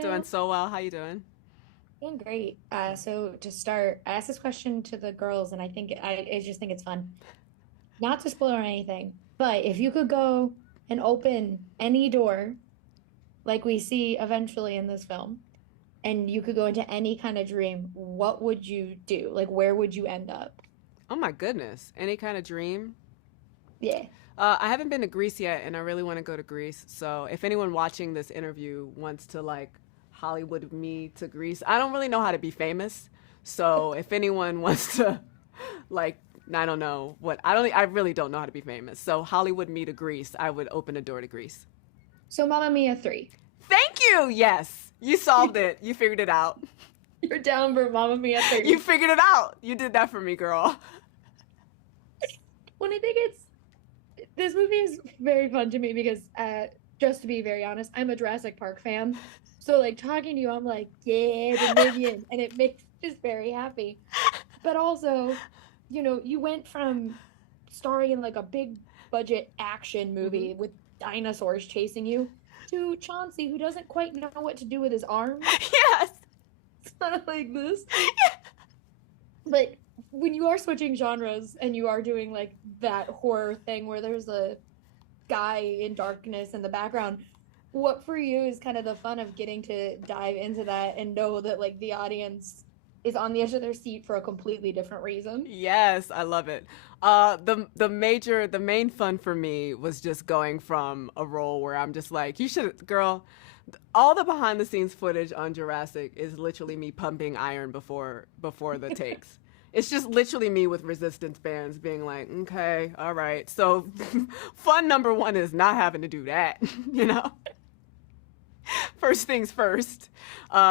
Doing Hello. so well. How you doing? Doing great. So to start, I asked this question to the girls, and I just think it's fun. Not to spoil or anything, but if you could go and open any door, like we see eventually in this film, and you could go into any kind of dream, what would you do? Like, where would you end up? Oh my goodness. Any kind of dream? Yeah. I haven't been to Greece yet, and I really want to go to Greece. So if anyone watching this interview wants to like Hollywood me to Greece, I don't really know how to be famous. So if anyone wants to like I don't know what I really don't know how to be famous. So Hollywood me to Greece, I would open a door to Greece. So Mamma Mia 3. Thank you. Yes. You solved it. You figured it out. You're down for Mamma Mia You 3. figured it out. You did that for me, girl. When I think it's this movie is very fun to me because just to be very honest, I'm a Jurassic Park fan. So like talking to you, I'm like, yeah, Dominion, and it makes me just very happy. But also, you went from starring in like a big budget action Hmm. movie with dinosaurs chasing you to Chauncey, who doesn't quite know what to do with his arms. Yes. It's not like this. But when you are switching genres and you are doing like that horror thing where there's a guy in darkness in the background, what for you is kind of the fun of getting to dive into that and know that like the audience is on the edge of their seat for a completely different reason? Yes, I love it. The main fun for me was just going from a role where I'm just like, you should, girl. All the behind the scenes footage on Jurassic is literally me pumping iron before the takes. It's just literally me with resistance bands being like, okay, all right. So, fun number one is not having to do that, you know? First things first,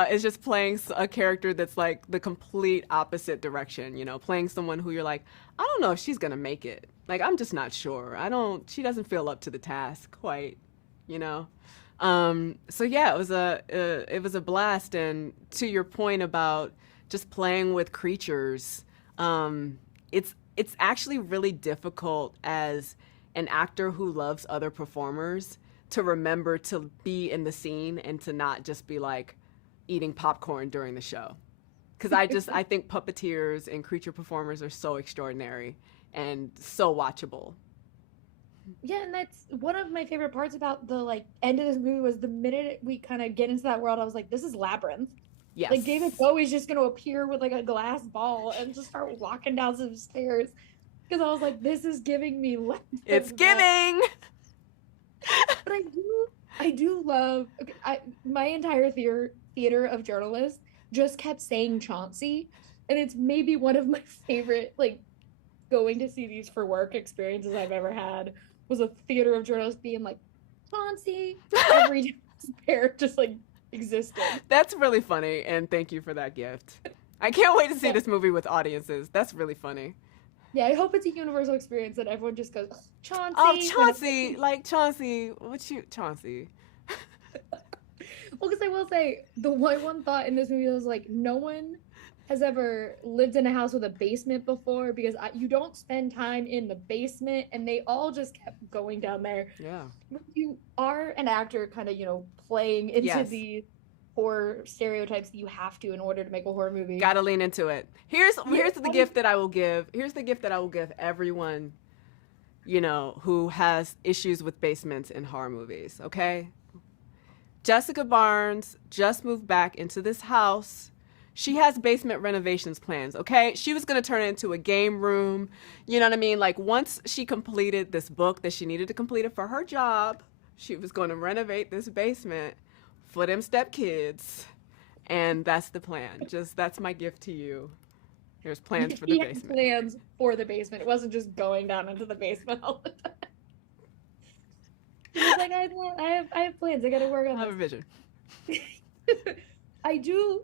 is just playing a character that's like the complete opposite direction, playing someone who you're like, I don't know if she's gonna make it. Like, I'm just not sure. She doesn't feel up to the task quite, you know? So yeah, it was a blast. And to your point about just playing with creatures, it's actually really difficult as an actor who loves other performers to remember to be in the scene and to not just be like eating popcorn during the show. Because I think puppeteers and creature performers are so extraordinary and so watchable. Yeah, and that's one of my favorite parts about the like end of this movie was the minute we kind of get into that world, I was like, this is Labyrinth. Like David Yes, Bowie's just gonna appear with like a glass ball and just start walking down some stairs. Because I was like, this is giving me it's Labyrinth vibes. giving. But I do love okay, my entire theater of journalists just kept saying Chauncey, and it's maybe one of my favorite like going to see these for work experiences I've ever had was a theater of journalists being like Chauncey every time there just like existed. That's really funny, and thank you for that gift. I can't wait to see Yeah. this movie with audiences. That's really funny. Yeah, I hope it's a universal experience that everyone just goes Oh, Chauncey whenever. Chauncey, like Chauncey, what you, Chauncey? Well, because I will say the one thought in this movie was like no one has ever lived in a house with a basement before because you don't spend time in the basement, and they all just kept going down there. Yeah. When you are an actor, kind of playing into Yes. the horror stereotypes that you have to in order to make a horror movie. Gotta lean into it. Yeah, Here's the gift that I will give. Here's the gift that I will give everyone, who has issues with basements in horror movies. Okay. Jessica Barnes just moved back into this house. She has basement renovations plans, okay? She was gonna turn it into a game room. You know what I mean? Like, once she completed this book that she needed to complete it for her job, she was gonna renovate this basement for them stepkids. And that's the plan. Just that's my gift to you. There's plans for the he had basement. plans for the basement. It wasn't just going down into the basement all the time. He was like, I have plans. I got to work on I have a this. vision. I do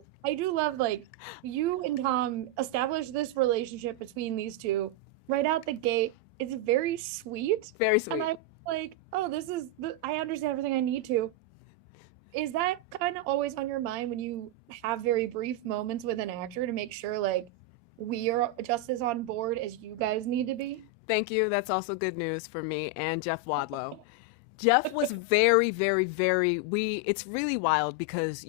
love like you and Tom established this relationship between these two right out the gate. It's very sweet, Very and sweet. I'm like, oh, I understand everything I need to. Is that kind of always on your mind when you have very brief moments with an actor to make sure like we are just as on board as you guys need to be? Thank you. That's also good news for me and Jeff Wadlow. Jeff was very, very, very. It's really wild because,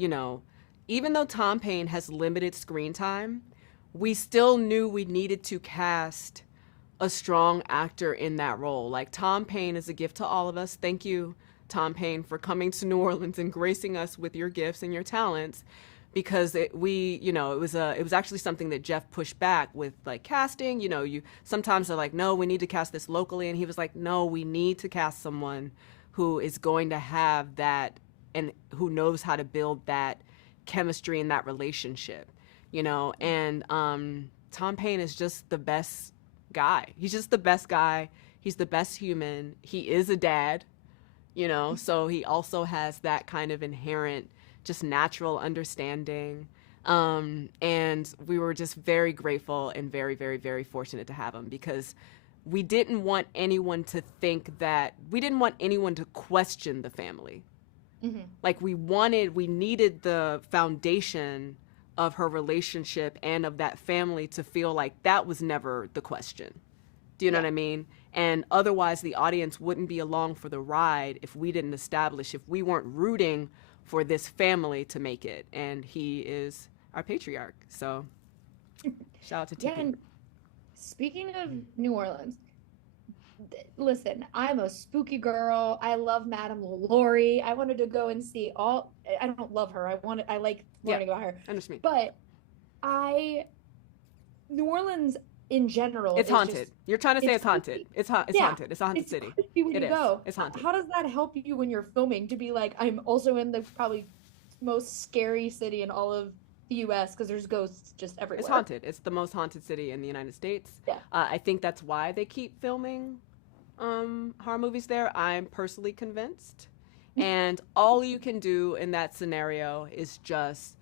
even though Tom Payne has limited screen time, we still knew we needed to cast a strong actor in that role. Like, Tom Payne is a gift to all of us. Thank you, Tom Payne, for coming to New Orleans and gracing us with your gifts and your talents. Because it was actually something that Jeff pushed back with, like, casting. You sometimes are like, no, we need to cast this locally, and he was like, no, we need to cast someone who is going to have that and who knows how to build that chemistry and that relationship, and Tom Payne is just the best guy. He's just the best guy. He's the best human. He is a dad, so he also has that kind of inherent, just natural understanding. And we were just very grateful and very, very, very fortunate to have him, because we didn't want anyone to question the family. Mm-hmm. Like, we needed the foundation of her relationship and of that family to feel like that was never the question. Do you know what I mean? And otherwise the audience wouldn't be along for the ride if we weren't rooting for this family to make it. And he is our patriarch. So shout out to TP. And speaking of New Orleans, listen, I'm a spooky girl. I love Madame LaLaurie. I wanted to go and see I don't love her. I like learning about her. Understand. But New Orleans in general, it's haunted. You're trying to say it's haunted. It's haunted. It's a haunted city. When you go. It's haunted. How does that help you when you're filming to be like, I'm also in the probably most scary city in all of the U.S. because there's ghosts just everywhere? It's haunted. It's the most haunted city in the United States. Yeah. I think that's why they keep filming horror movies there. I'm personally convinced. And all you can do in that scenario is just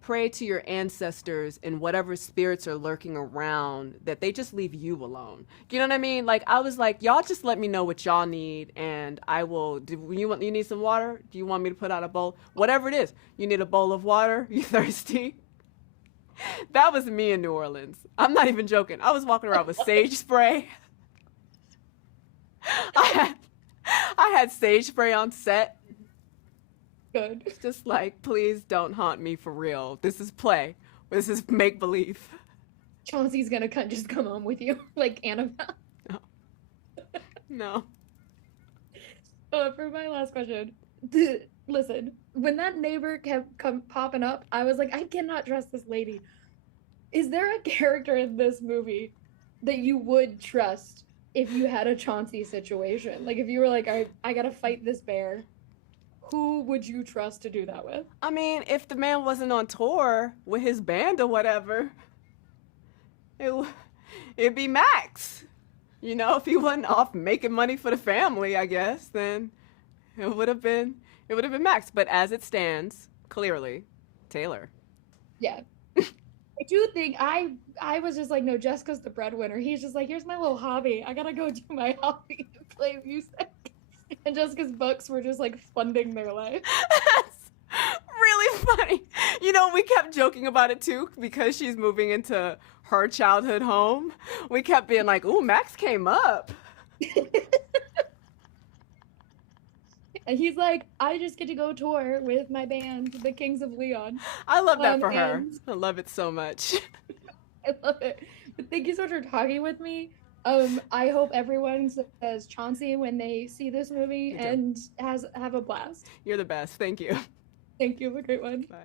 pray to your ancestors and whatever spirits are lurking around that they just leave you alone. You know what I mean? Like, I was like, y'all just let me know what y'all need, and I will. You need some water? Do you want me to put out a bowl? Whatever it is. You need a bowl of water? You thirsty? That was me in New Orleans. I'm not even joking. I was walking around with sage spray. I had sage spray on set. Good. It's just like, please don't haunt me for real. This is play. This is make believe. Chauncey's gonna just come home with you, like Annabelle. No. For my last question, listen, when that neighbor kept popping up, I was like, I cannot trust this lady. Is there a character in this movie that you would trust if you had a Chauncey situation? Like, if you were like, I gotta fight this bear, who would you trust to do that with? I mean, if the man wasn't on tour with his band or whatever, it'd be Max. If he wasn't off making money for the family, I guess, then it would have been Max. But as it stands, clearly, Taylor. Yeah. I do think I was just like, no, Jessica's the breadwinner. He's just like, here's my little hobby. I gotta go do my hobby and play music. And Jessica's books were just like funding their life. That's really funny. We kept joking about it too, because she's moving into her childhood home. We kept being like, ooh, Max came up. And he's like, I just get to go tour with my band, the Kings of Leon. I love that for her. I love it so much. I love it. But thank you so much for talking with me. I hope everyone says Chauncey when they see this movie and have a blast. You're the best. Thank you. Thank you. Have a great one. Bye.